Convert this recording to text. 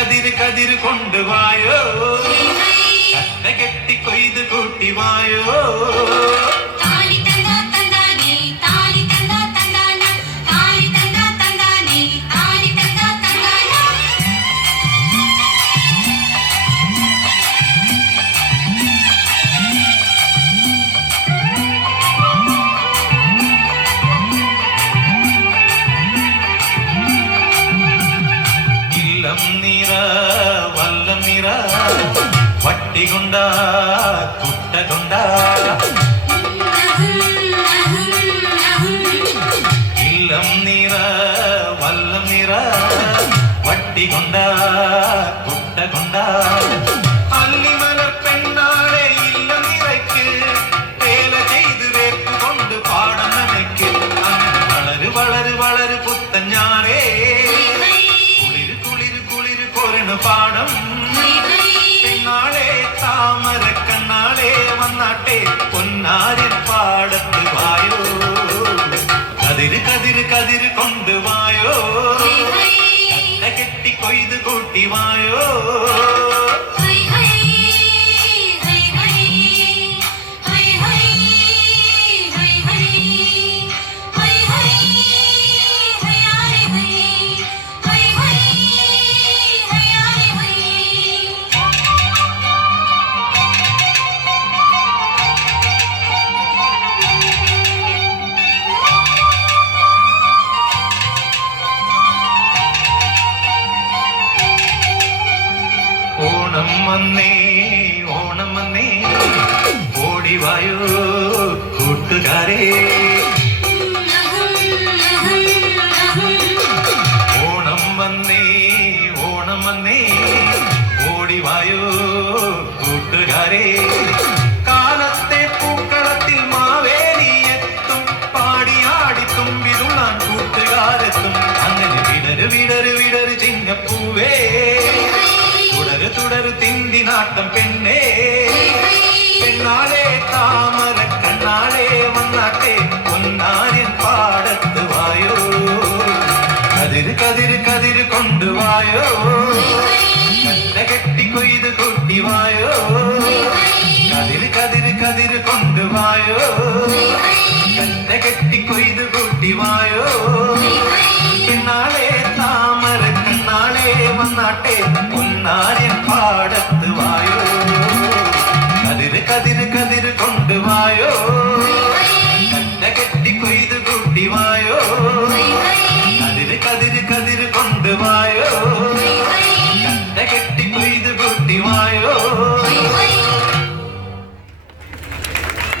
കതിര് കതിര് കൊണ്ടുവായോ, കട്ട കെട്ടി കൊയ്ത് കൂട്ടിവായോ. വല്ലം നിറ വട്ടി കൊണ്ട കുട്ട കൊണ്ട ഇല്ലം നിറ വല്ലം നിറ വട്ടി കൊണ്ട കുട്ട കൊണ്ട അല്ലിമലർ പെണ്ണാളെ ഇല്ലം നിറയ്ക്ക് വേല ചെയ്ത് വേപ്പ് കൊണ്ട് പാടം നനയ്ക്ക്. അങ്ങനെ വളര് വളര് വളര് പുത്തഞ്ഞാറേ പാടം പെണ്ണാളെ താമര കണ്ണാളെ വന്നാട്ടെ പൊന്നാരിൻ പാടത്ത് വായോ, കതിര് കതിര് കതിര് കൊണ്ടുവായോ, കട്ട കെട്ടി കൊയ്ത് കൂട്ടിവായോ. ഓണം വന്നേ ഓണം വന്നേ ഓടിവായോ കൂട്ടുകാരേ. ഓണം വന്നേ ഓണം വന്നേ ഓടിവായോ കൂട്ടുകാരേ. കാലത്തെ പൂക്കളത്തിൽ മാവേലിയെത്തും, പാടിയാടി തുമ്പിതുള്ളാൻ കൂട്ടുകാരെത്തും. അങ്ങനെ വിടര് വിടര് വിടര് ചിങ്ങപ്പൂവേ, തുടരു തിന്തിനാട്ടം പെണ്ണേ. പെണ്ണാളെ താമര കണ്ണാളെ വന്നാട്ടെ പൊന്നാരിൻ പാടത്ത് വായോ, കതിര് കതിര് കതിര് കൊണ്ടുവായോ, കട്ട കെട്ടി കൊയ്ത് കൂട്ടിവായോ, കതിര് കതിര് കതിര് കൊണ്ടുവായോ, കട്ട കെട്ടി കൊയ്ത് കൂട്ടിവായോ. പെണ്ണാളെ താമര കണ്ണാളെ വന്നാട്ടെ പൊന്നാരിൻ പാടത്ത് വായോ, കതിര് കതിര് കതിര് കൊണ്ടുവായോ, കട്ട കെട്ടി കൊയ്ത് കൂട്ടിവായോ, കതിര് കതിര് കതിര് കൊണ്ടുവായോ, കട്ട കെട്ടി കൊയ്ത് കൂട്ടിവായോ.